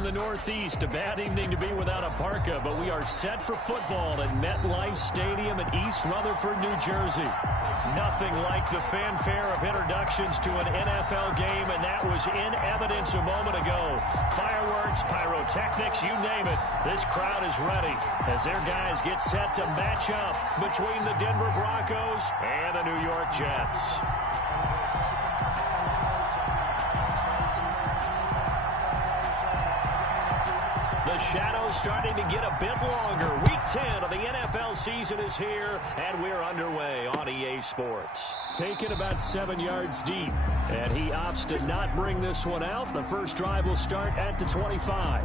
In the Northeast, a bad evening to be without a parka, but we are set for football at MetLife Stadium in East Rutherford, New Jersey. Nothing like the fanfare of introductions to an NFL game, and that was in evidence a moment ago. Fireworks, pyrotechnics, you name it. This crowd is ready as their guys get set to match up between the Denver Broncos and the New York Jets. The shadow's starting to get a bit longer. Week 10 of the NFL season is here, and we're underway on EA Sports. Taken about 7 yards deep, and he opts to not bring this one out. The first drive will start at the 25.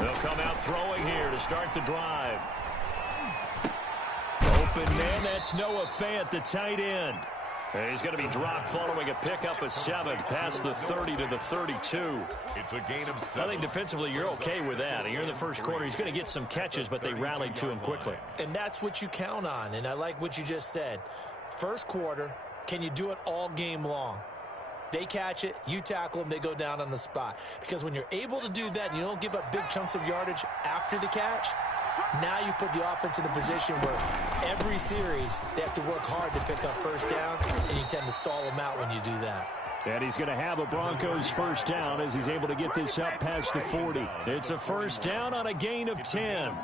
They'll come out throwing here to start the drive. Open man, that's Noah Fant, the tight end. And he's going to be dropped following a pickup of 7 past the 30 to the 32. It's a gain of 7. I think defensively you're okay with that. And you're in the first quarter. He's going to get some catches, but they rallied to him quickly. And that's what you count on. And I like what you just said. First quarter, can you do it all game long? They catch it, you tackle them, they go down on the spot. Because when you're able to do that and you don't give up big chunks of yardage after the catch, now you put the offense in a position where every series they have to work hard to pick up first downs, and you tend to stall them out when you do that. And he's going to have a Broncos first down as he's able to get this up past the 40. It's a first down on a gain of 10.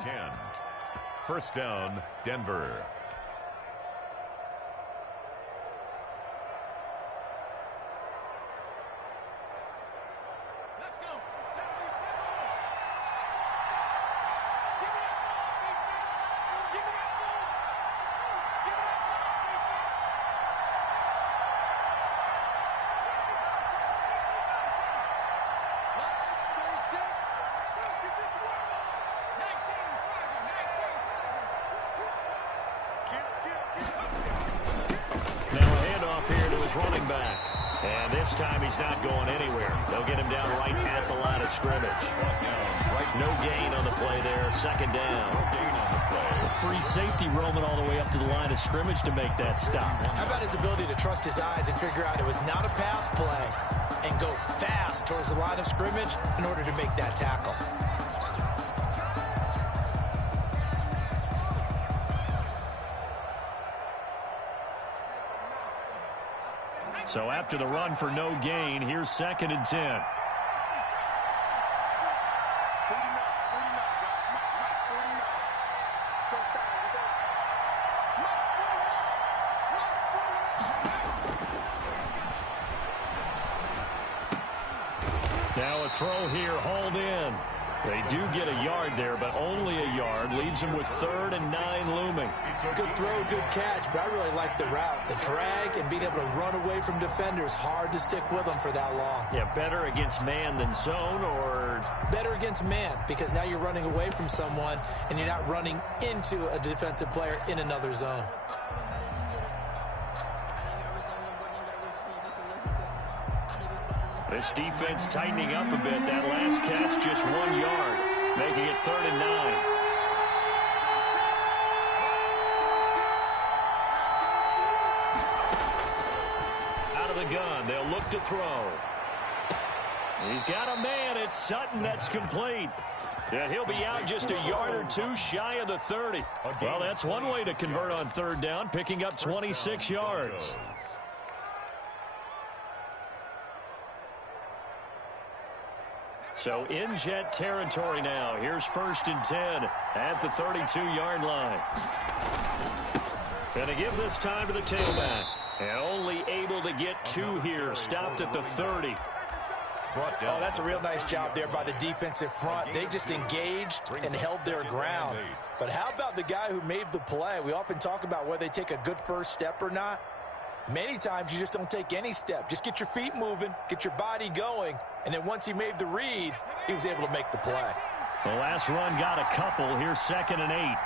First down, Denver. Running back. And this time he's not going anywhere. They'll get him down right at the line of scrimmage. No gain on the play there. Second down. A free safety roaming all the way up to the line of scrimmage to make that stop. How about his ability to trust his eyes and figure out it was not a pass play and go fast towards the line of scrimmage in order to make that tackle? So after the run for no gain, here's 2nd and 10. Now a throw here, hauled in. They do get a yard there, but only a yard. Leaves them with 3rd and 9 looming. Good throw, good catch, but I really like the route. The drag and being able to run away from defenders, hard to stick with them for that long. Yeah, better against man than zone, or? Better against man, because now you're running away from someone and you're not running into a defensive player in another zone. This defense tightening up a bit. That last catch just 1 yard, making it 3rd and 9. Out of the gun, they'll look to throw. He's got a man. It's Sutton. That's complete. And he'll be out just a yard or 2 shy of the 30. Well, that's one way to convert on 3rd down, picking up 26 yards. So in Jet territory now. Here's 1st and 10 at the 32-yard line. And to give this time to the tailback. And only able to get 2 here. Stopped at the 30. Oh, that's a real nice job there by the defensive front. They just engaged and held their ground. But how about the guy who made the play? We often talk about whether they take a good first step or not. Many times you just don't take any step. Just get your feet moving, get your body going, and then once he made the read, he was able to make the play. The last run got a couple. Here's 2nd and 8.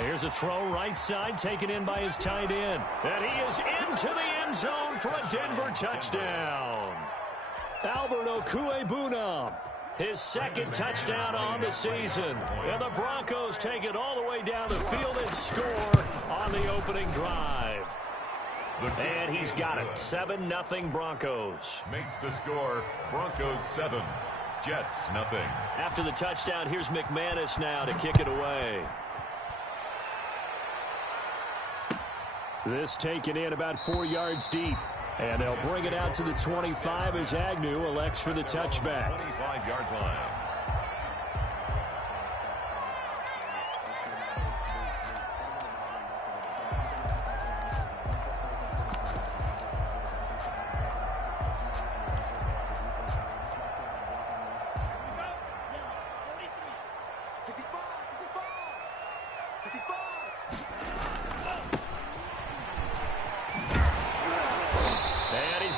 Here's a throw right side, taken in by his tight end. And he is into the end zone for a Denver touchdown. Albert Okwuegbunam, his 2nd touchdown on the season. And the Broncos take it all the way down the field and score on the opening drive. And he's got it. 7-0 Broncos. Makes the score Broncos 7, Jets nothing. After the touchdown, here's McManus now to kick it away. This taken in about 4 yards deep. And they'll bring it out to the 25 as Agnew elects for the touchback. 25-yard line.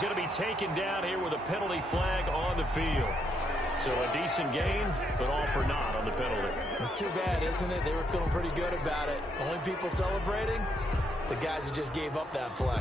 Going to be taken down here with a penalty flag on the field. So a decent gain, but all for naught on the penalty. It's too bad, isn't it? They were feeling pretty good about it. Only people celebrating, the guys who just gave up that play.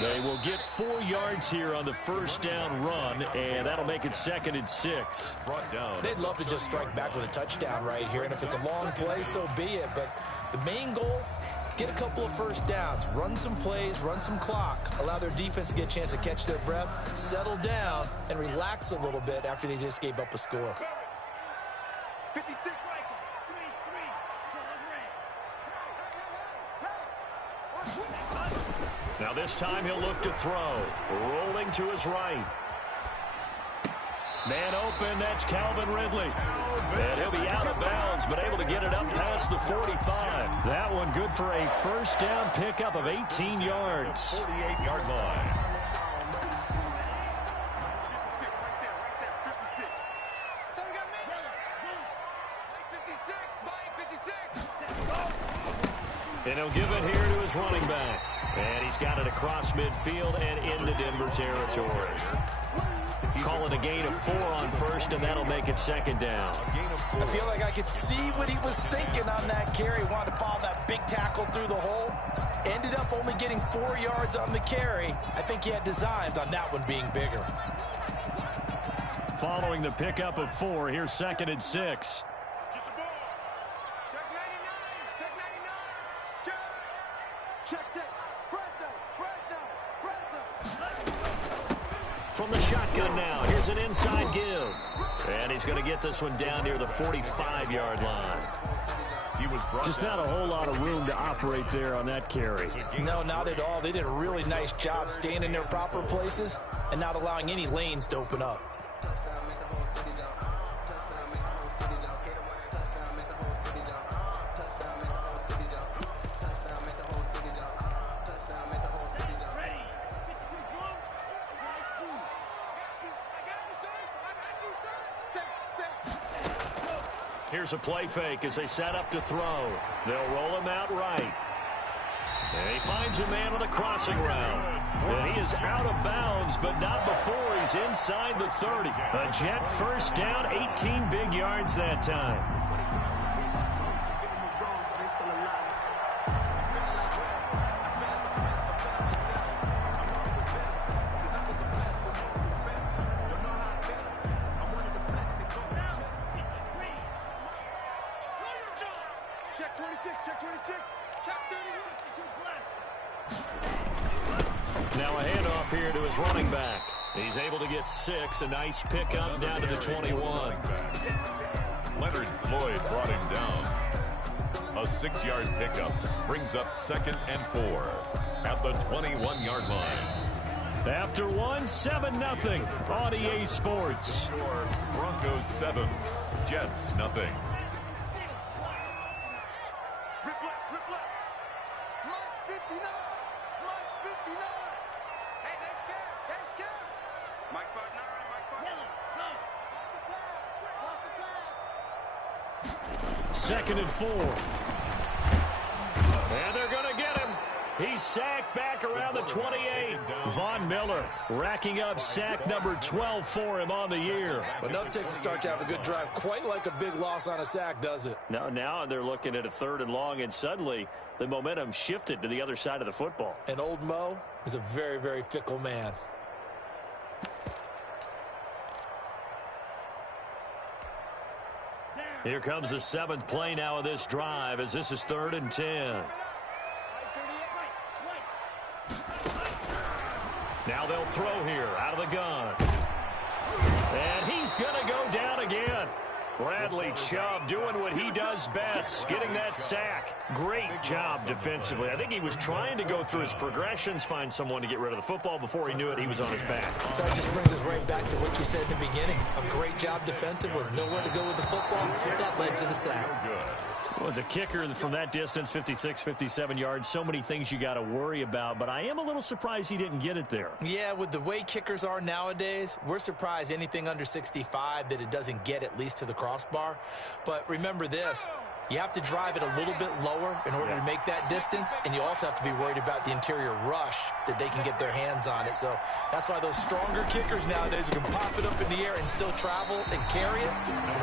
They will get 4 yards here on the first down run, and that'll make it 2nd and 6. Brought down. They'd love to just strike back with a touchdown right here, and if it's a long play, so be it. But the main goal, get a couple of first downs, run some plays, run some clock, allow their defense to get a chance to catch their breath, settle down, and relax a little bit after they just gave up a score. 56. Now this time he'll look to throw. Rolling to his right. Man open, that's Calvin Ridley. And he'll be out of bounds, but able to get it up past the 45. That one good for a first down pickup of 18 yards. 48-yard line. And he'll give it here to his running back. And he's got it across midfield and into Denver territory. Call it a gain of 4 on first, and that'll make it 2nd down. I feel like I could see what he was thinking on that carry. Wanted to follow that big tackle through the hole. Ended up only getting 4 yards on the carry. I think he had designs on that one being bigger. Following the pickup of 4, here's 2nd and 6. From the shotgun now, here's an inside give. And he's going to get this one down near the 45-yard line. Just not a whole lot of room to operate there on that carry. No, not at all. They did a really nice job staying in their proper places and not allowing any lanes to open up. Here's a play fake as they set up to throw. They'll roll him out right. And he finds a man on a crossing route. And he is out of bounds, but not before he's inside the 30. A Jet first down, 18 big yards that time. Now a handoff here to his running back. He's able to get 6. A nice pickup down to the 21. Leonard Floyd brought him down. A 6-yard pickup brings up 2nd and 4 at the 21-yard line. After 7-0 on EA Sports. Score Broncos 7, Jets nothing. Second and 4. And they're going to get him. He's sacked back around the 28. Von Miller racking up sack number 12 for him on the year. Enough takes to start to have a good drive. Quite like a big loss on a sack, does it? Now they're looking at a 3rd and long, and suddenly the momentum shifted to the other side of the football. And old Mo is a very, very fickle man. Here comes the 7th play now of this drive, as this is 3rd and 10. Now they'll throw here out of the gun. And he's going to go down again. Bradley Chubb doing what he does best, getting that sack. Great job defensively. I think he was trying to go through his progressions, find someone to get rid of the football. Before he knew it, he was on his back. So that just brings us right back to what you said in the beginning. A great job defensively. Nowhere to go with the football. That led to the sack. Was a kicker from that distance, 56, 57 yards. So many things you got to worry about, but I am a little surprised he didn't get it there. Yeah, with the way kickers are nowadays, we're surprised anything under 65 that it doesn't get at least to the crossbar. But remember this. You have to drive it a little bit lower in order to make that distance, and you also have to be worried about the interior rush that they can get their hands on it. So that's why those stronger kickers nowadays who can pop it up in the air and still travel and carry it,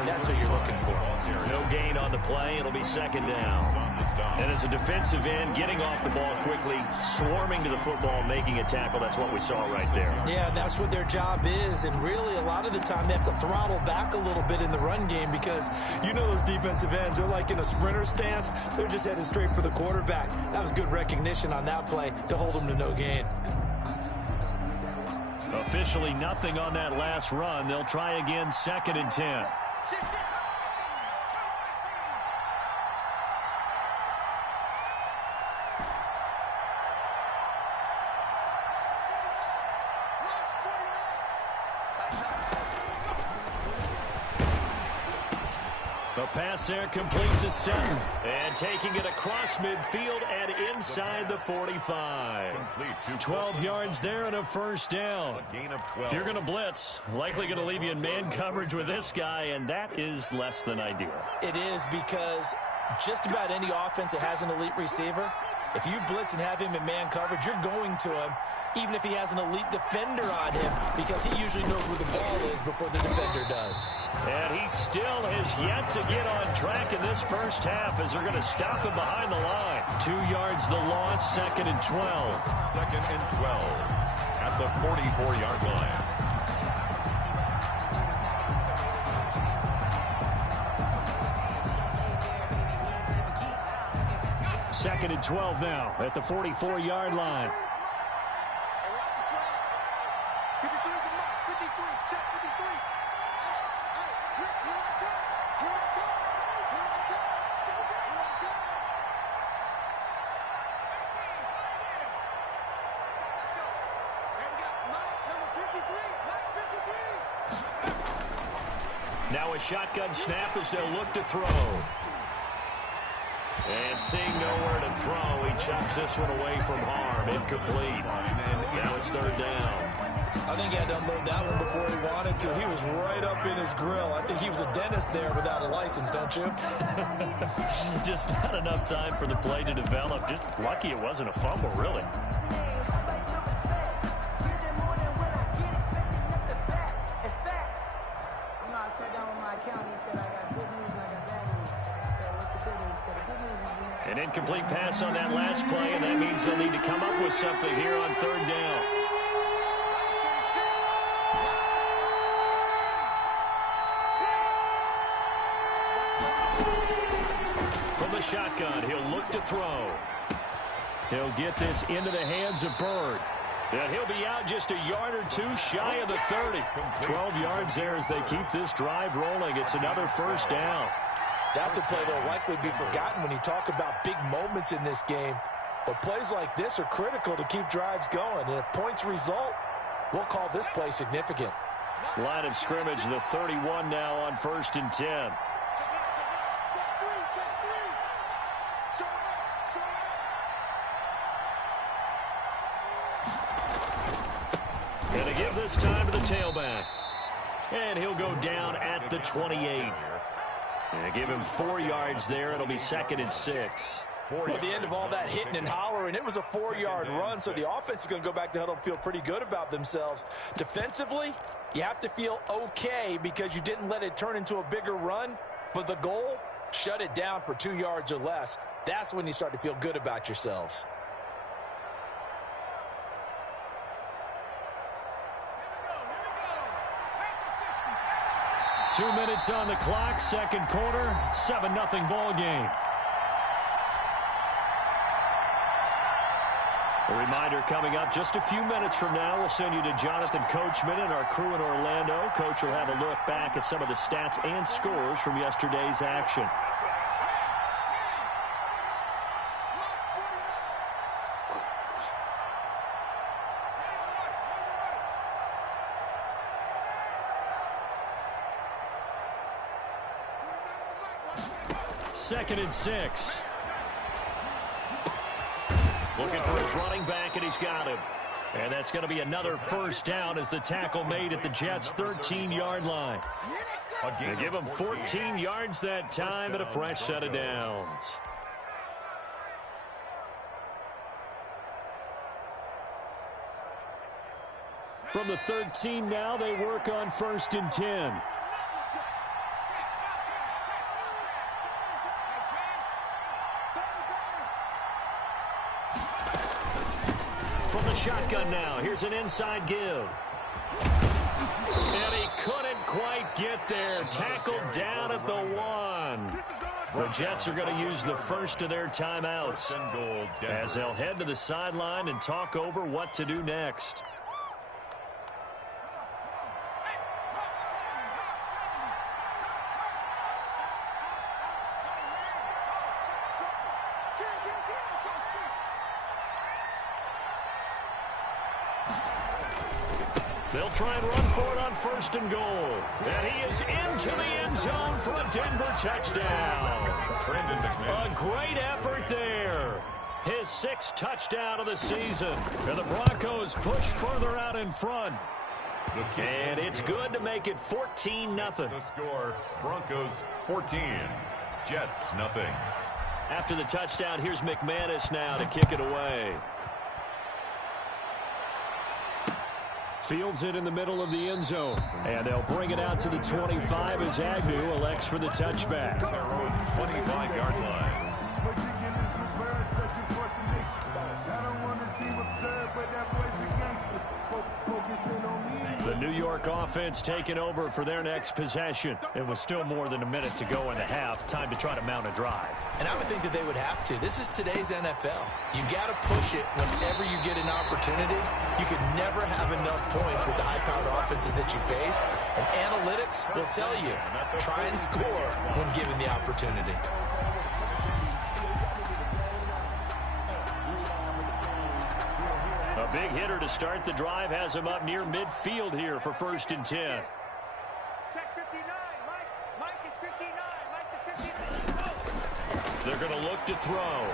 that's what you're looking for. No gain on the play. It'll be 2nd down. And as a defensive end, getting off the ball quickly, swarming to the football, making a tackle, that's what we saw right there. Yeah, that's what their job is, and really a lot of the time they have to throttle back a little bit in the run game because you know those defensive ends, they're like in a sprinter stance. They're just headed straight for the quarterback. That was good recognition on that play to hold them to no gain. Officially nothing on that last run. They'll try again, 2nd and 10. A pass there complete to Sutton. And taking it across midfield and inside the 45. 12 yards there and a 1st down. If you're going to blitz, likely going to leave you in man coverage with this guy, and that is less than ideal. It is because just about any offense that has an elite receiver, if you blitz and have him in man coverage, you're going to him, even if he has an elite defender on him, because he usually knows where the ball is before the defender does. And he still has yet to get on track in this first half as they're going to stop him behind the line. 2 yards the loss, 2nd and 12. 2nd and 12 at the 44-yard line. Second and 12 now at the 44-yard line. Now a shotgun snap as they'll look to throw. And seeing nowhere to throw, he chucks this one away from harm. Incomplete. Now it's 3rd down. I think he had to unload that one before he wanted to. He was right up in his grill. I think he was a dentist there without a license, don't you? Just not enough time for the play to develop. Just lucky it wasn't a fumble, really. An incomplete pass on that last play, and that means they'll need to come up with something here on 3rd down. From the shotgun, he'll look to throw. He'll get this into the hands of Bird. And he'll be out just a yard or two shy of the 30. 12 yards there as they keep this drive rolling. It's another first down. That's a play that will likely be forgotten when you talk about big moments in this game. But plays like this are critical to keep drives going. And if points result, we'll call this play significant. Line of scrimmage, the 31 now on 1st and 10. Going to give this time to the tailback. And he'll go down at the 28. And give him 4 yards there. It'll be 2nd and 6. At the end of all that hitting and hollering, it was a 4-yard run, so the offense is going to go back to huddle and feel pretty good about themselves. Defensively, you have to feel okay because you didn't let it turn into a bigger run, but the goal, shut it down for 2 yards or less. That's when you start to feel good about yourselves. Two minutes on the clock, second quarter, 7-0 ball game. A reminder coming up just a few minutes from now, we'll send you to Jonathan Coachman and our crew in Orlando. Coach will have a look back at some of the stats and scores from yesterday's action. Second and 6. Looking for his running back, and he's got him. And that's going to be another first down as the tackle made at the Jets' 13-yard line. They give him 14 yards that time and a fresh set of downs. From the 13 now, they work on 1st and 10. From the shotgun now, here's an inside give. And he couldn't quite get there. Tackled down at the 1. The Jets are going to use the first of their timeouts as they'll head to the sideline and talk over what to do next. They'll try and run for it on 1st and goal. And he is into the end zone for a Denver touchdown. A great effort there. His 6th touchdown of the season. And the Broncos push further out in front. And it's good to make it 14-0. The score, Broncos 14, Jets nothing. After the touchdown, here's McManus now to kick it away. Fields it in the middle of the end zone. And they'll bring it out to the 25 as Agnew elects for the touchback. Their own 25-yard line. The New York offense taking over for their next possession. It was still more than a minute to go in the half. Time to try to mount a drive. And I would think that they would have to. This is today's NFL. You got to push it whenever you get an opportunity. You could never have enough points with the high-powered offenses that you face. And analytics will tell you, try and score when given the opportunity. A big hitter to start the drive has him up near midfield here for 1st and 10. Check 59. Mike is 59. Mike the 59. They're going to look to throw.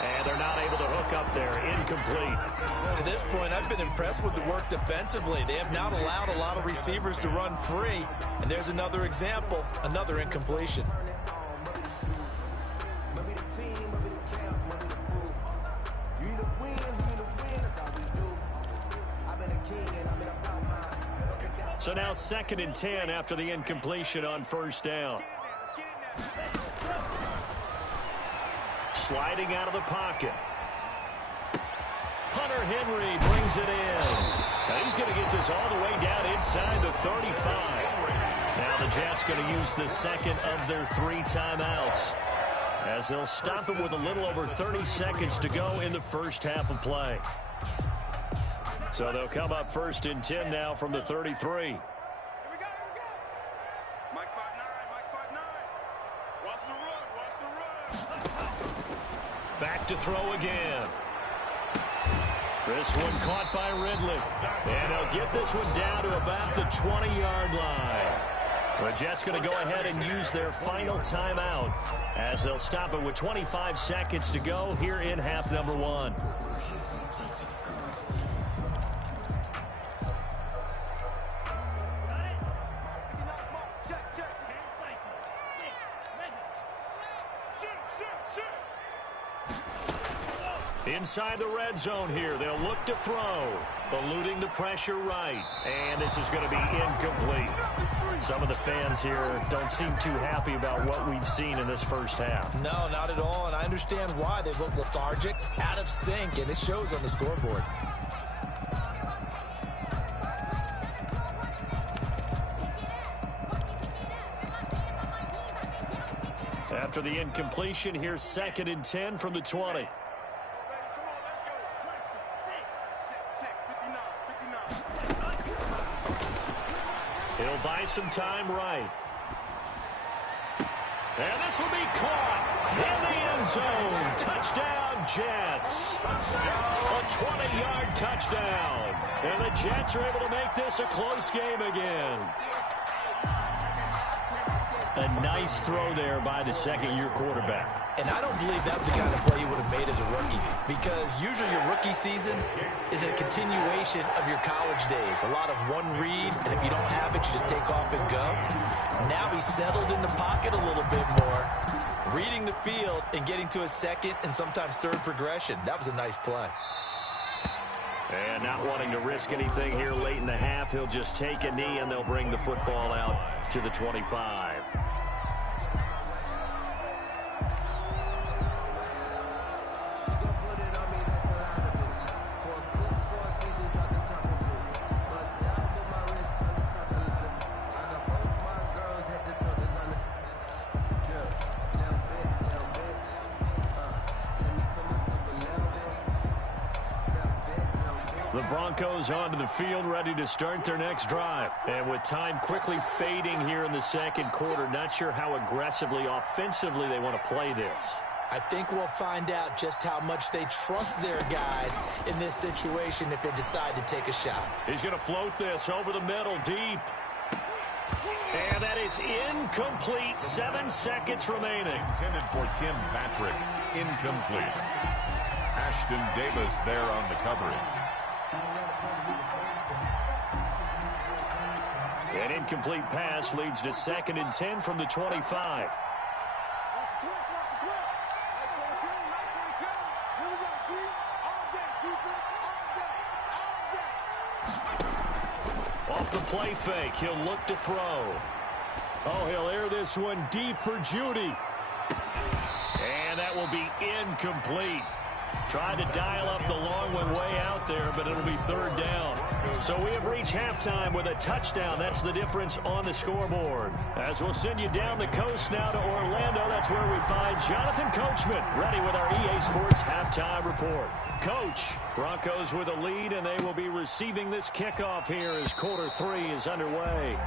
And they're not able to hook up there. Incomplete. To this point, I've been impressed with the work defensively. They have not allowed a lot of receivers to run free. And there's another example, another incompletion. So now 2nd and 10 after the incompletion on 1st down. Sliding out of the pocket. Hunter Henry brings it in. Now he's going to get this all the way down inside the 35. Now the Jets going to use the 2nd of their 3 timeouts. as they'll stop it with a little over 30 seconds to go in the first half of play. So they'll come up 1st and 10 now from the 33. Mike 5'9", Mike 5'9". Watch the run, watch the run. Back to throw again. This one caught by Ridley. And they'll get this one down to about the 20-yard line. The Jets going to go ahead and use their final timeout as they'll stop it with 25 seconds to go here in half number 1. Inside the red zone here, they'll look to throw, eluding the pressure right, and this is going to be incomplete. Some of the fans here don't seem too happy about what we've seen in this first half. No, not at all, and I understand why. They look lethargic, out of sync, and it shows on the scoreboard. After the incompletion, here's 2nd and 10 from the 20. He'll buy some time right. And this will be caught in the end zone. Touchdown, Jets. A 20-yard touchdown. And the Jets are able to make this a close game again. A nice throw there by the second-year quarterback. And I don't believe that was the kind of play he would have made as a rookie, because usually your rookie season is a continuation of your college days. A lot of one read, and if you don't have it, you just take off and go. Now he's settled in the pocket a little bit more, reading the field and getting to a second and sometimes third progression. That was a nice play. And not wanting to risk anything here late in the half, he'll just take a knee and they'll bring the football out to the 25. The Broncos onto the field, ready to start their next drive. And with time quickly fading here in the second quarter, not sure how aggressively, offensively they want to play this. I think we'll find out just how much they trust their guys in this situation if they decide to take a shot. He's going to float this over the middle, deep. And that is incomplete. 7 seconds remaining. Intended for Tim Patrick. Incomplete. Ashton Davis there on the coverage. An incomplete pass leads to 2nd and 10 from the 25. Off the play fake, he'll look to throw. Oh, he'll air this one deep for Judy. And that will be incomplete. Tried to dial up the long one way out there, but it'll be 3rd down. So we have reached halftime with a touchdown. That's the difference on the scoreboard. As we'll send you down the coast now to Orlando, that's where we find Jonathan Coachman, ready with our EA Sports halftime report. Coach, Broncos with a lead, and they will be receiving this kickoff here as quarter 3 is underway.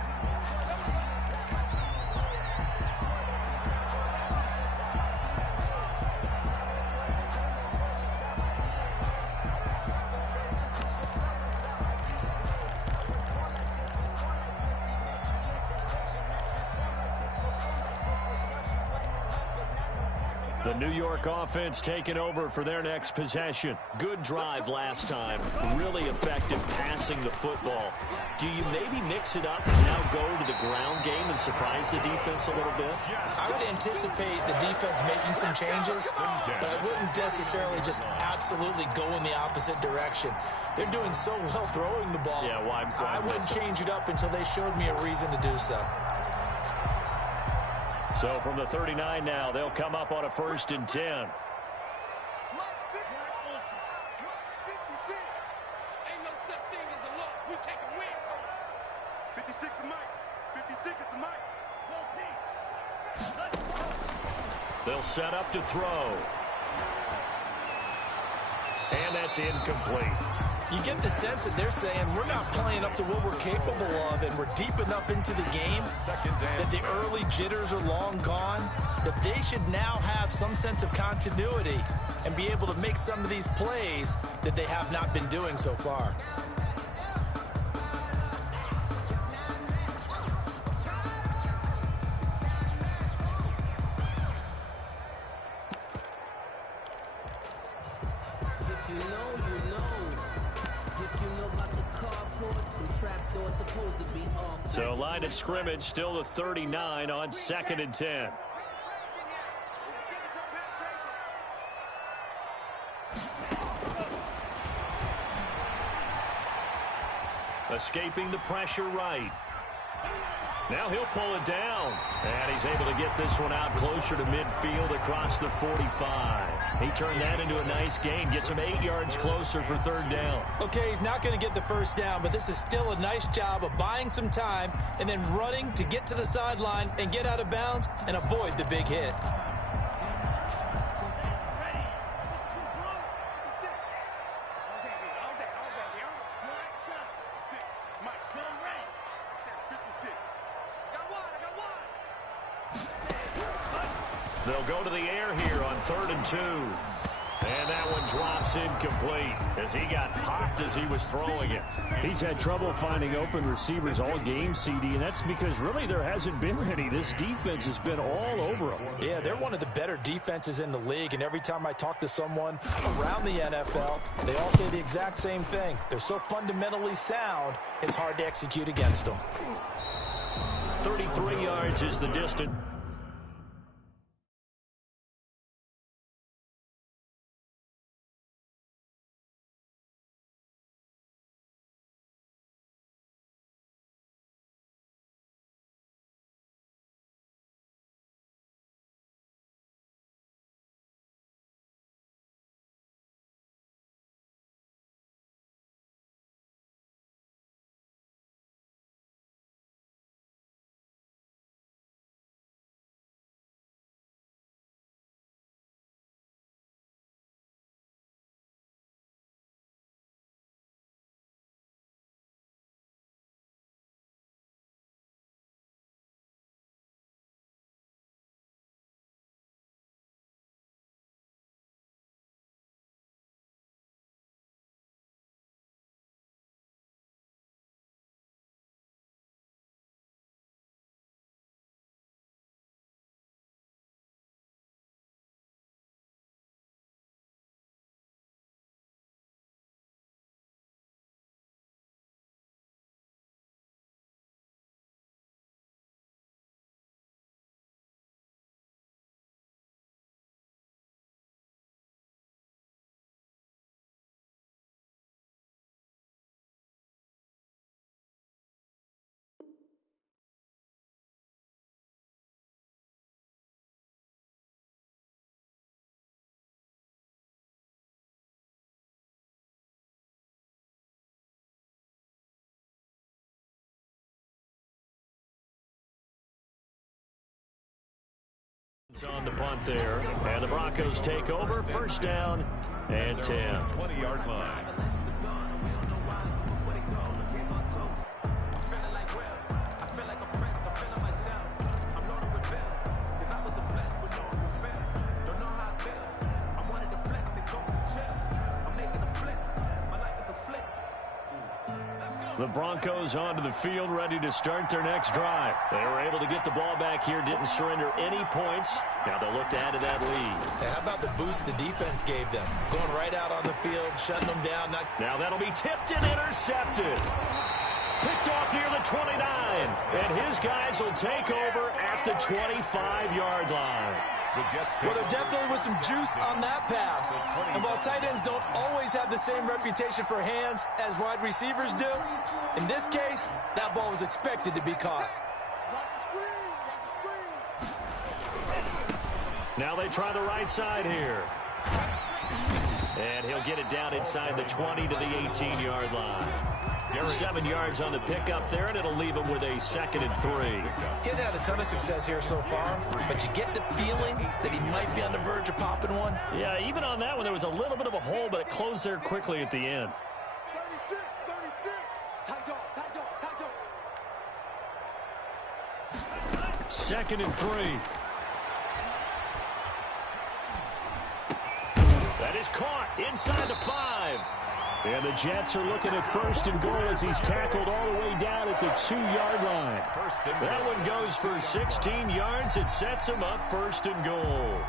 The New York offense taking over for their next possession. Good drive last time. Really effective passing the football. Do you maybe mix it up and now go to the ground game and surprise the defense a little bit? I would anticipate the defense making some changes, but I wouldn't necessarily just absolutely go in the opposite direction. They're doing so well throwing the ball. Yeah, why I wouldn't change it up until they showed me a reason to do so. So from the 39 now, they'll come up on a 1st and 10. 56. Ain't no such thing as a loss. We take a win. 56 to Mike. 56 is to Mike. They'll set up to throw. And that's incomplete. You get the sense that they're saying we're not playing up to what we're capable of, and we're deep enough into the game that the early jitters are long gone, that they should now have some sense of continuity and be able to make some of these plays that they have not been doing so far. So line of scrimmage still the 39 on 2nd and 10. Escaping the pressure right. Now he'll pull it down. And he's able to get this one out closer to midfield across the 45. He turned that into a nice gain. Gets him 8 yards closer for 3rd down. Okay, he's not going to get the first down, but this is still a nice job of buying some time and then running to get to the sideline and get out of bounds and avoid the big hit. They'll go to the air here on 3rd and 2. And that one drops incomplete as he got popped as he was throwing it. He's had trouble finding open receivers all game, CD, and that's because really there hasn't been many. This defense has been all over them. Yeah, they're one of the better defenses in the league, and every time I talk to someone around the NFL, they all say the exact same thing. They're so fundamentally sound, it's hard to execute against them. 33 yards is the distance. On the punt there, and the Broncos take over. 1st down and 10. 20-yard line. The Broncos onto the field, ready to start their next drive. They were able to get the ball back here, didn't surrender any points. Now they'll look to add to that lead. Hey, how about the boost the defense gave them? Going right out on the field, shutting them down. Now that'll be tipped and intercepted. Picked off near the 29. And his guys will take over at the 25-yard line. Well, there definitely was some juice on that pass. And while tight ends don't always have the same reputation for hands as wide receivers do, in this case, that ball was expected to be caught. Now they try the right side here. And he'll get it down inside the 20 to the 18-yard line. 7 yards on the pickup there, and it'll leave him with a 2nd and 3. Getting had a ton of success here so far, but you get the feeling that he might be on the verge of popping one. Yeah, even on that one, there was a little bit of a hole, but it closed there quickly at the end. 36, 36. Tight dog, tight dog, tight dog. 2nd and 3. That is caught inside the 5. And the Jets are looking at 1st and goal as he's tackled all the way down at the 2-yard line. That one goes for 16 yards. It sets him up 1st and goal.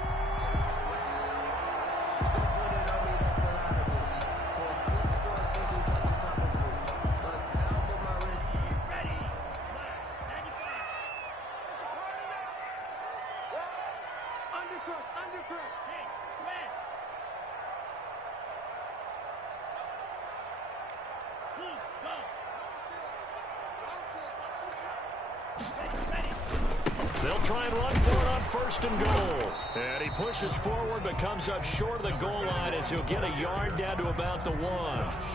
They'll try and run for it on 1st and goal. And he pushes forward but comes up short of the goal line as he'll get a yard down to about the 1.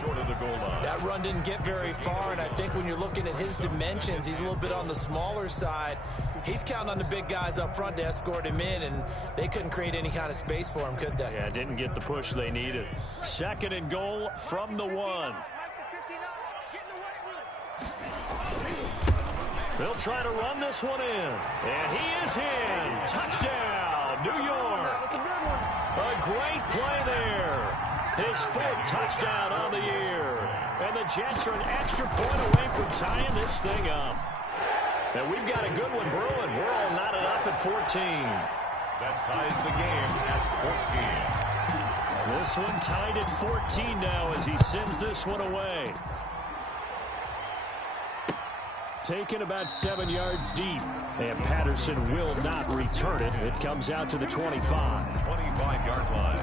Short of the goal line. That run didn't get very far, and I think when you're looking at his dimensions, he's a little bit on the smaller side. He's counting on the big guys up front to escort him in, and they couldn't create any kind of space for him, could they? Yeah, didn't get the push they needed. 2nd and goal from the 1. They'll try to run this one in. And he is in. Touchdown, New York. A great play there. His 4th touchdown on the year. And the Jets are an extra point away from tying this thing up. And we've got a good one brewing. We're all knotted up at 14. That ties the game at 14. This one tied at 14 now as he sends this one away. Taken about 7 yards deep. And Patterson will not return it. It comes out to the 25. 25-yard line.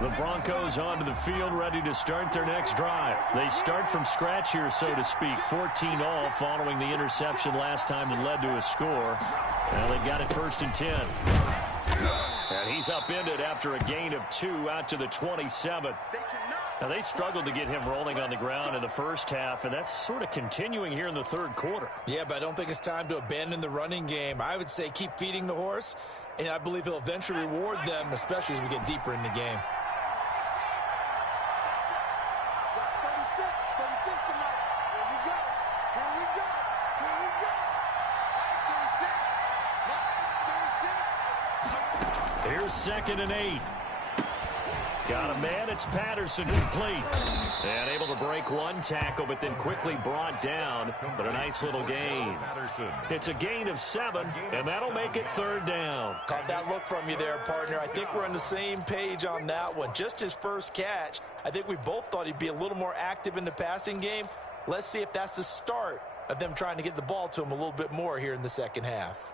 The Broncos onto the field, ready to start their next drive. They start from scratch here, so to speak. 14 all following the interception last time that led to a score. Now they got it 1st and 10. And he's upended after a gain of 2 out to the 27. Now they struggled to get him rolling on the ground in the first half, and that's sort of continuing here in the 3rd quarter. Yeah, but I don't think it's time to abandon the running game. I would say keep feeding the horse, and I believe he'll eventually reward them, especially as we get deeper in the game. 36 tonight. Here we go. Here we go. Here we go. 36. Here's 2nd and 8. Got a man, it's Patterson, complete. And able to break one tackle, but then quickly brought down. But a nice little gain. It's a gain of 7, and that'll make it 3rd down. Caught that look from you there, partner. I think we're on the same page on that one. Just his first catch. I think we both thought he'd be a little more active in the passing game. Let's see if that's the start of them trying to get the ball to him a little bit more here in the second half.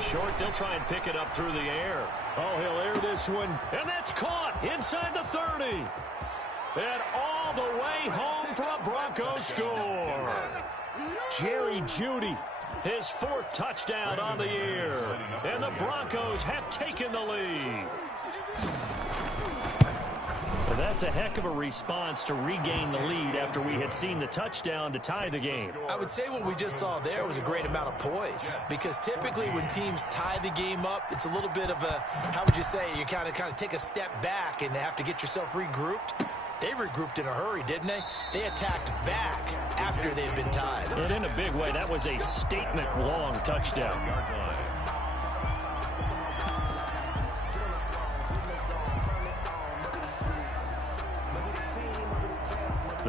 Short, they'll try and pick it up through the air. Oh, he'll air this one. And that's caught inside the 30. And all the way home for a Broncos score. Jerry Jeudy, his 4th touchdown on the year. And the Broncos have taken the lead. Well, that's a heck of a response to regain the lead after we had seen the touchdown to tie the game. I would say what we just saw there was a great amount of poise, because typically when teams tie the game up, it's a little bit of a, how would you say, you kind of take a step back and have to get yourself regrouped. They regrouped in a hurry, didn't they? They attacked back after they'd been tied. And in a big way, that was a statement-long touchdown.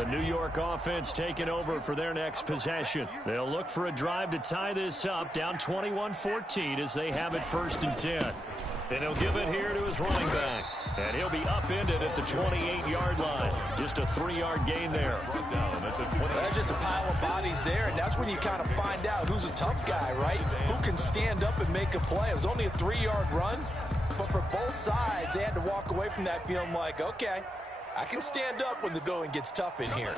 The New York offense taking over for their next possession. They'll look for a drive to tie this up, down 21-14 as they have it 1st and 10. And he'll give it here to his running back. And he'll be upended at the 28-yard line. Just a 3-yard gain there. There's just a pile of bodies there, and that's when you kind of find out who's a tough guy, right? Who can stand up and make a play. It was only a 3-yard run, but for both sides, they had to walk away from that feeling like, okay, I can stand up when the going gets tough in here.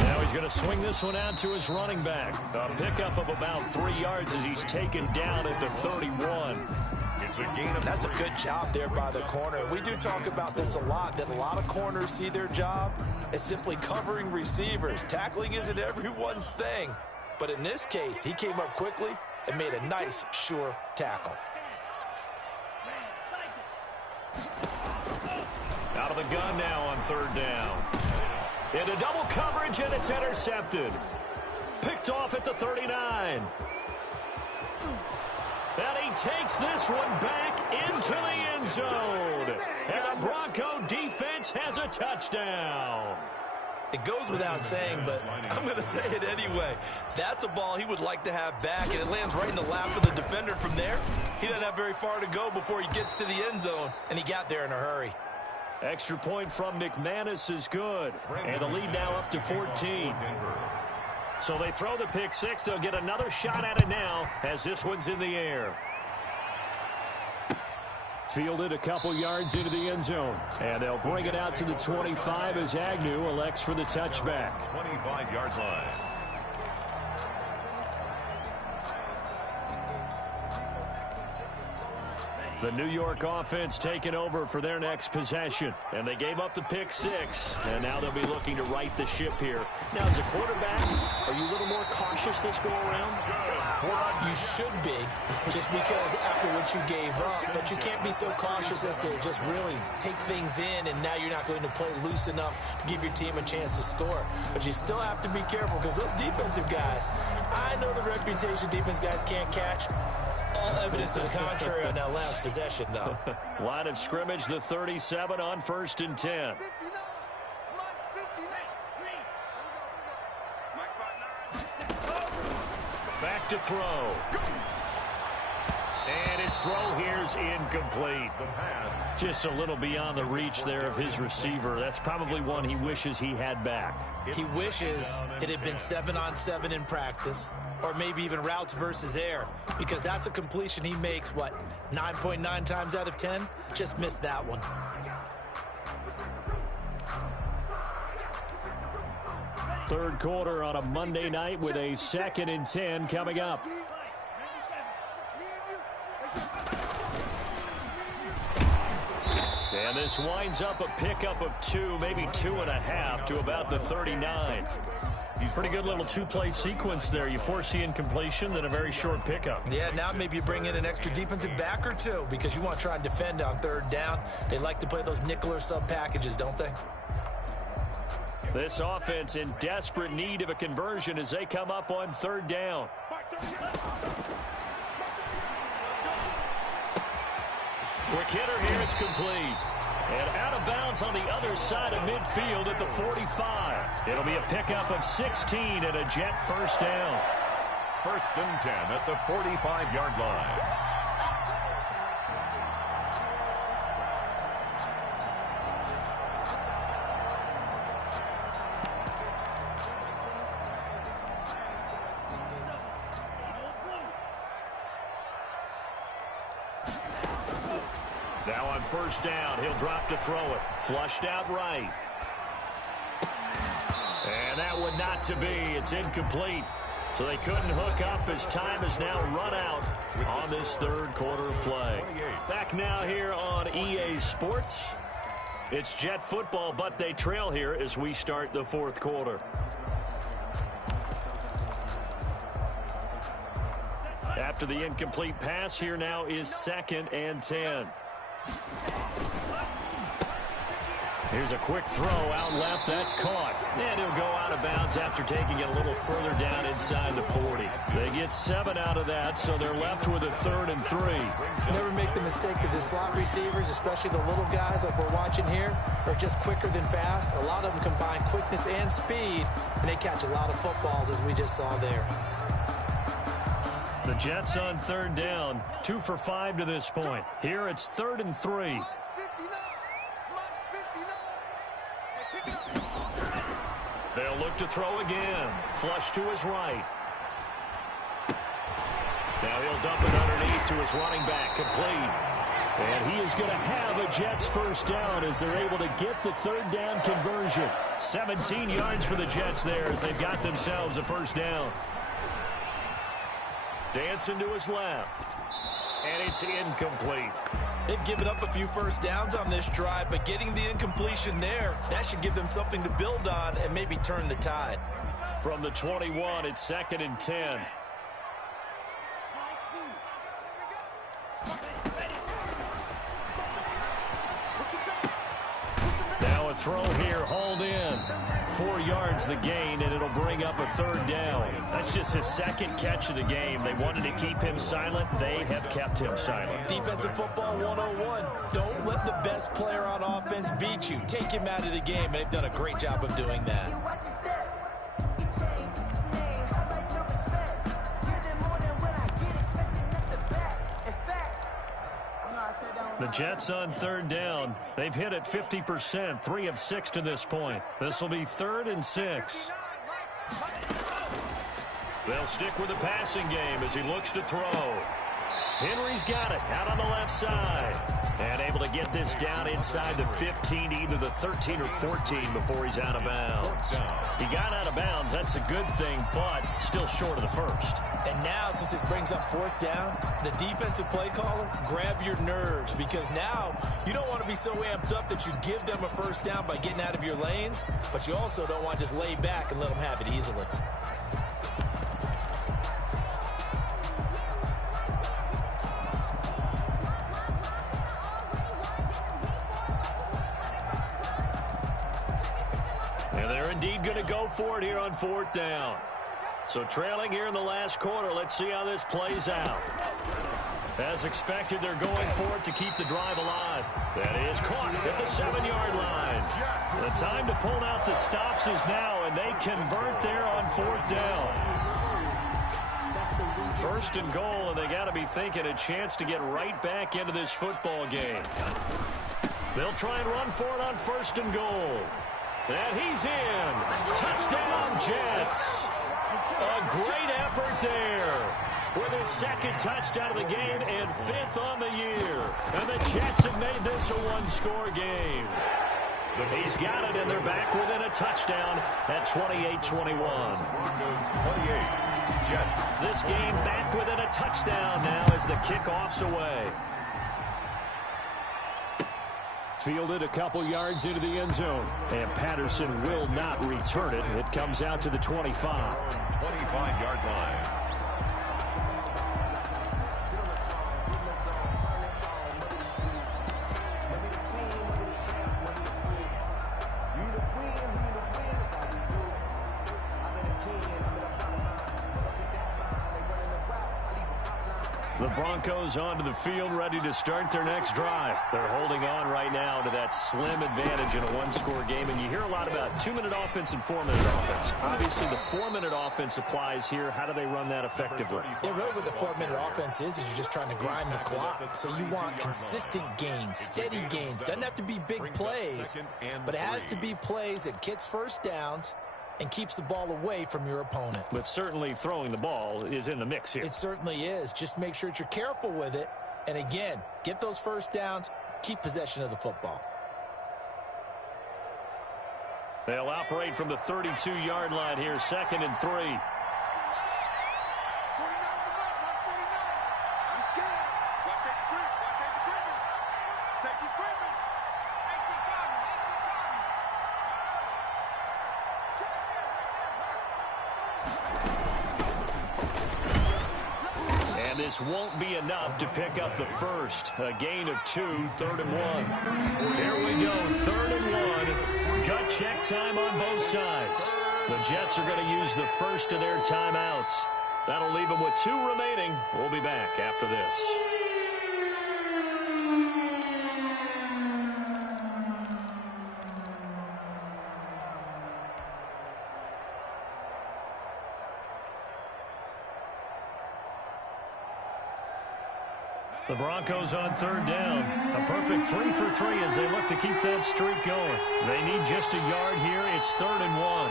Now he's going to swing this one out to his running back. A pickup of about 3 yards as he's taken down at the 31. It's a gain of That's a good job there by the corner. We do talk about this a lot, that a lot of corners see their job as simply covering receivers. Tackling isn't everyone's thing. But in this case, he came up quickly and made a nice, sure tackle. Out of the gun now on 3rd down. Into double coverage, and it's intercepted. Picked off at the 39. And he takes this one back into the end zone. And the Bronco defense has a touchdown. It goes without saying, but I'm going to say it anyway. That's a ball he would like to have back, and it lands right in the lap of the defender from there. He doesn't have very far to go before he gets to the end zone, and he got there in a hurry. Extra point from McManus is good. And the lead now up to 14. So they throw the pick six. They'll get another shot at it now as this one's in the air. Fielded a couple yards into the end zone. And they'll bring it out to the 25 as Agnew elects for the touchback. 25-yard line. The New York offense taking over for their next possession. And they gave up the pick six. And now they'll be looking to right the ship here. Now, as a quarterback, are you a little more cautious this go-around? You should be, just because after what you gave up. But you can't be so cautious as to just really take things in, and now you're not going to play loose enough to give your team a chance to score. But you still have to be careful, because those defensive guys, I know the reputation defense guys can't catch. All evidence to the contrary on that last possession, though. Line of scrimmage, the 37 on 1st and 10. Back to throw. And his throw here's incomplete. The pass. Just a little beyond the reach there of his receiver. That's probably one he wishes he had back. He wishes it had been 7-on-7 in practice, or maybe even routes versus air, because that's a completion he makes, what, 9.9 times out of 10? Just missed that one. Third quarter on a Monday night with a 2nd and 10 coming up. And this winds up a pickup of 2, maybe 2.5 to about the 39. Pretty good little two-play sequence there. You force the incompletion, then a very short pickup. Yeah, now maybe you bring in an extra defensive back or two, because you want to try and defend on 3rd down. They like to play those nickel or sub packages, don't they? This offense in desperate need of a conversion as they come up on 3rd down. Quick hitter here, it's complete. And out of bounds on the other side of midfield at the 45. It'll be a pickup of 16 and a Jet 1st down. 1st and 10 at the 45-yard line. Now on 1st down, he'll drop to throw it. Flushed out right. And that one not to be. It's incomplete. So they couldn't hook up as time has now run out on this 3rd quarter of play. Back now here on EA Sports. It's Jet football, but they trail here as we start the 4th quarter. After the incomplete pass, here now is 2nd and 10. Here's a quick throw out left. That's caught. And he'll go out of bounds after taking it a little further down inside the 40. They get 7 out of that, so they're left with a 3rd and 3. Never make the mistake that the slot receivers, especially the little guys like we're watching here, are just quicker than fast. A lot of them combine quickness and speed, and they catch a lot of footballs, as we just saw there. The Jets on 3rd down, 2 for 5 to this point. Here it's 3rd and 3. They'll look to throw again. Flush to his right. Now he'll dump it underneath to his running back. Complete. And he is going to have a Jets first down as they're able to get the 3rd down conversion. 17 yards for the Jets there as they've got themselves a first down. Dancing to his left. And it's incomplete. They've given up a few first downs on this drive, but getting the incompletion there, that should give them something to build on and maybe turn the tide. From the 21, it's 2nd and 10. Now a throw here, hauled in. 4 yards the gain, and it'll bring up a 3rd down. That's just his 2nd catch of the game. They wanted to keep him silent. They have kept him silent. Defensive football 101. Don't let the best player on offense beat you. Take him out of the game, and they've done a great job of doing that. The Jets on 3rd down. They've hit it 50%, 3 of 6 to this point. This will be 3rd and 6. They'll stick with the passing game as he looks to throw. Henry's got it out on the left side. And able to get this down inside the 15, either the 13 or 14 before he's out of bounds. He got out of bounds. That's a good thing, but still short of the first. And now, since this brings up 4th down, the defensive play caller, grab your nerves, because now you don't want to be so amped up that you give them a first down by getting out of your lanes, but you also don't want to just lay back and let them have it easily. And they're indeed going to go for it here on 4th down. So trailing here in the last quarter, let's see how this plays out. As expected, they're going for it to keep the drive alive. That is caught at the 7-yard line. The time to pull out the stops is now, and they convert there on 4th down. 1st and goal, and they got to be thinking a chance to get right back into this football game. They'll try and run for it on 1st and goal. And he's in. Touchdown, Jets. A great effort there with his 2nd touchdown of the game and 5th on the year. And the Jets have made this a one-score game. He's got it, and they're back within a touchdown at 28-21. Broncos 28, Jets. This game back within a touchdown now as the kickoff's away. Fielded a couple yards into the end zone, and Patterson will not return it. It comes out to the 25. 25-yard line. The Broncos onto the field, ready to start their next drive. They're holding on right now to that slim advantage in a one-score game. And you hear a lot about 2-minute offense and 4-minute offense. Obviously, the 4-minute offense applies here. How do they run that effectively? Yeah, really what the 4-minute offense is you're just trying to grind the clock. So you want consistent gains, steady gains. Doesn't have to be big plays, but it has to be plays that gets first downs and keeps the ball away from your opponent. But certainly throwing the ball is in the mix here. It certainly is. Just make sure that you're careful with it. And again, get those first downs, keep possession of the football. They'll operate from the 32-yard line here, 2nd and 3. And this won't be enough to pick up the first. A gain of 2, 3rd and 1. Here we go, 3rd and 1. Gut check time on both sides. The Jets are going to use the first of their timeouts. That'll leave them with 2 remaining. We'll be back after this. The Broncos on 3rd down. A perfect 3 for 3 as they look to keep that streak going. They need just a yard here. It's 3rd and 1.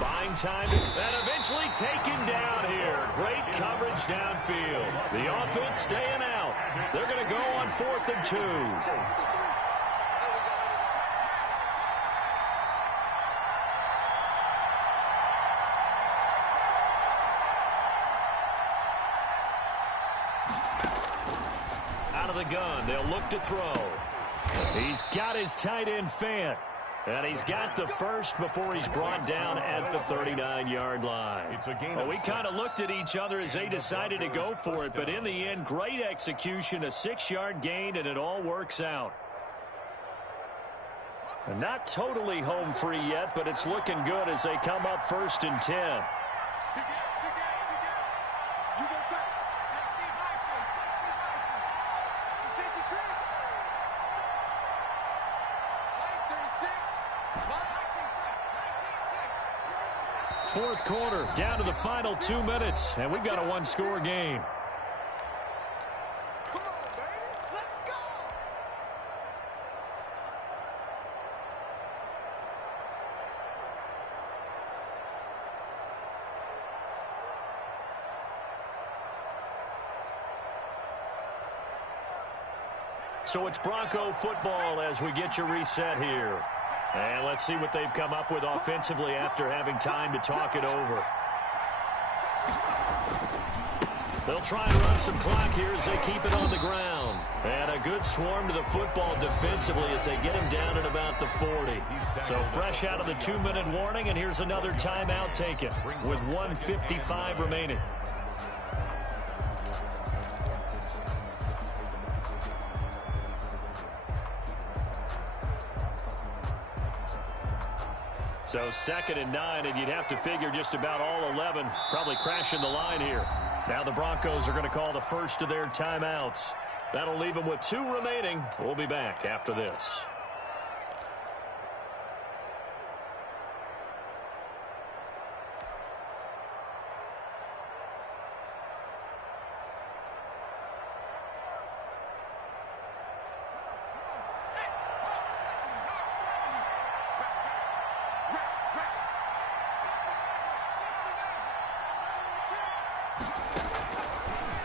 Buying time and eventually taken down here. Great coverage downfield. The offense staying out. They're going to go on 4th and 2. Out of the gun, they'll look to throw. He's got his tight end Fant. And he's got the first before he's brought down at the 39-yard line. Well, we kind of looked at each other as they decided to go for it, but in the end, great execution, a 6-yard gain, and it all works out. And not totally home free yet, but it's looking good as they come up 1st and 10. Fourth quarter, down to the final 2 minutes, and we've got a 1-score game. Come on, baby. Let's go. So it's Bronco football as we get you reset here. And let's see what they've come up with offensively after having time to talk it over. They'll try and run some clock here as they keep it on the ground. And a good swarm to the football defensively as they get him down at about the 40. So fresh out of the 2-minute warning, and here's another timeout taken with 1:55 remaining. So 2nd and 9, and you'd have to figure just about all 11 probably crashing the line here. Now the Broncos are going to call the first of their timeouts. That'll leave them with 2 remaining. We'll be back after this.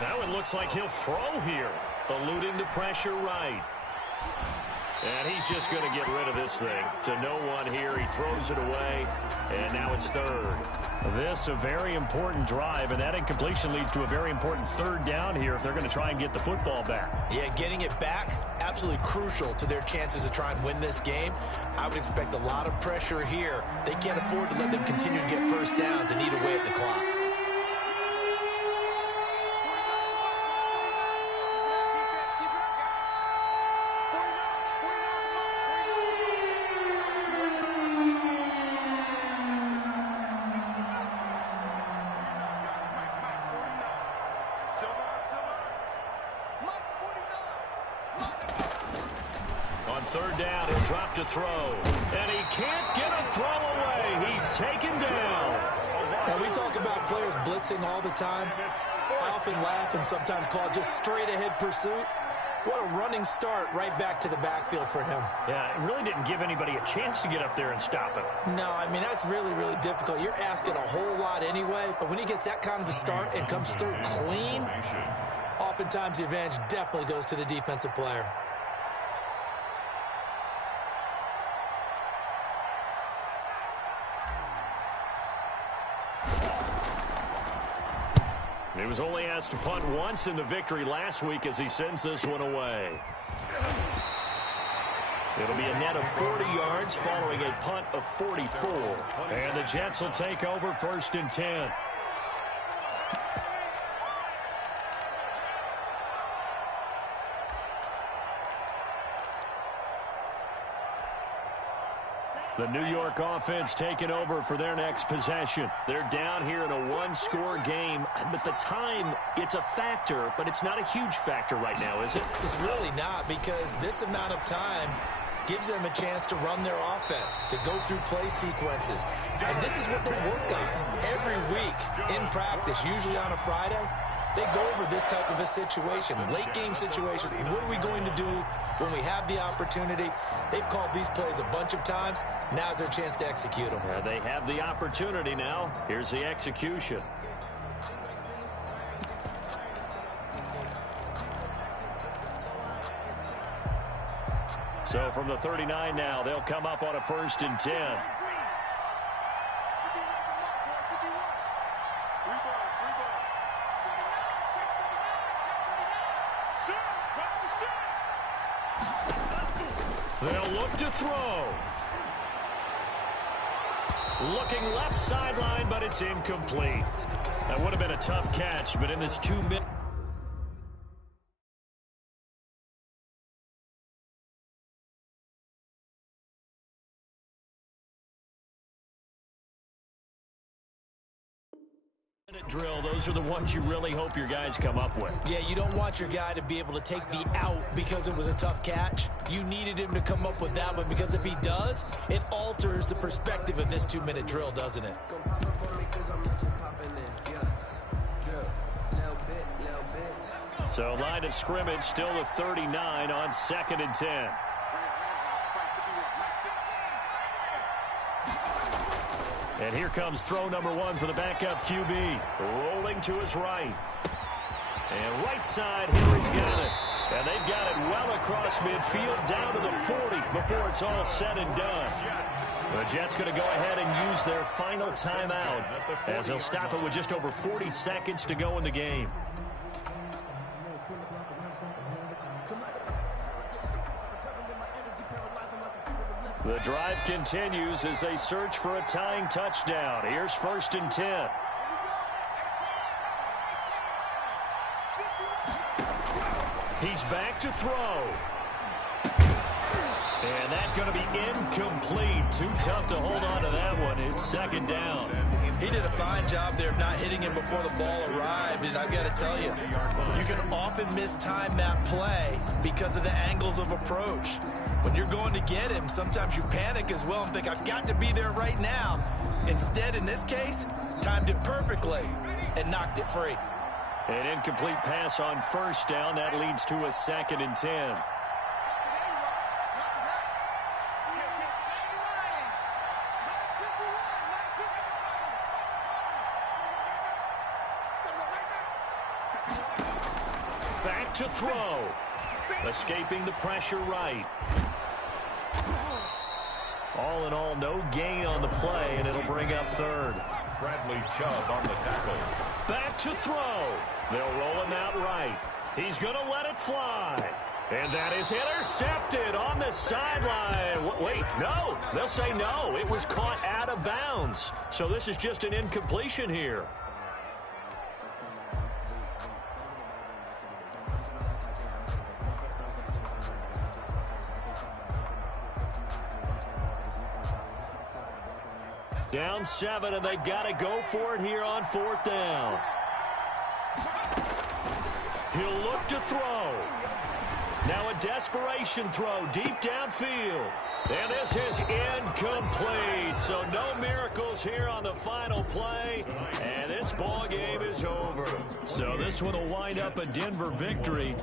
Now it looks like he'll throw here, eluding the pressure right. And he's just going to get rid of this thing to no one here. He throws it away, and now it's 3rd. This a very important drive, and that incompletion leads to a very important 3rd down here if they're going to try and get the football back. Yeah, getting it back, absolutely crucial to their chances to try and win this game. I would expect a lot of pressure here. They can't afford to let them continue to get first downs and eat away at the clock. On 3rd down, he'll drop to throw. And he can't get a throw away. He's taken down. And we talk about players blitzing all the time. I often laugh and sometimes call it just straight-ahead pursuit. What a running start right back to the backfield for him. Yeah, it really didn't give anybody a chance to get up there and stop him. No, I mean, that's really, really difficult. You're asking a whole lot anyway, but when he gets that kind of a start and comes through clean, oftentimes the advantage definitely goes to the defensive player. He was only asked to punt once in the victory last week as he sends this one away. It'll be a net of 40 yards following a punt of 44. And the Jets will take over 1st and 10. The New York offense taking over for their next possession. They're down here in a one-score game, but the time, it's a factor, but it's not a huge factor right now, is it? It's really not, because this amount of time gives them a chance to run their offense, to go through play sequences. And this is what they work on every week in practice, usually on a Friday. They go over this type of a situation, late game situation. What are we going to do when we have the opportunity? They've called these plays a bunch of times. Now's their chance to execute them. They have the opportunity now. Here's the execution. So from the 39 now, they'll come up on a 1st and 10. They'll look to throw. Looking left sideline, but it's incomplete. That would have been a tough catch, but in this 2-minute... drill, those are the ones you really hope your guys come up with. Yeah, you don't want your guy to be able to take the out because it was a tough catch. You needed him to come up with that one, because if he does, it alters the perspective of this 2-minute drill, doesn't it? So line of scrimmage still the 39 on 2nd and 10. And here comes throw number 1 for the backup QB. Rolling to his right. And right side, Henry's got it. And they've got it well across midfield down to the 40 before it's all said and done. The Jets going to go ahead and use their final timeout as they'll stop it with just over 40 seconds to go in the game. The drive continues as they search for a tying touchdown. Here's 1st and 10. He's back to throw. And that's going to be incomplete. Too tough to hold on to that one. It's 2nd down. He did a fine job there of not hitting him before the ball arrived, and I've got to tell you, you can often mistime that play because of the angles of approach. When you're going to get him, sometimes you panic as well and think, I've got to be there right now. Instead, in this case, timed it perfectly and knocked it free. An incomplete pass on 1st down. That leads to a 2nd and 10. Back to throw. Escaping the pressure right. All in all, no gain on the play, and it'll bring up 3rd. Bradley Chubb on the tackle. Back to throw. They'll roll him out right. He's going to let it fly. And that is intercepted on the sideline. Wait, no. They'll say no. It was caught out of bounds. So this is just an incompletion here. Down 7, and they've got to go for it here on 4th down. He'll look to throw. Now a desperation throw deep downfield. And this is incomplete. So no miracles here on the final play. And this ball game is over. So this one will wind up a Denver victory.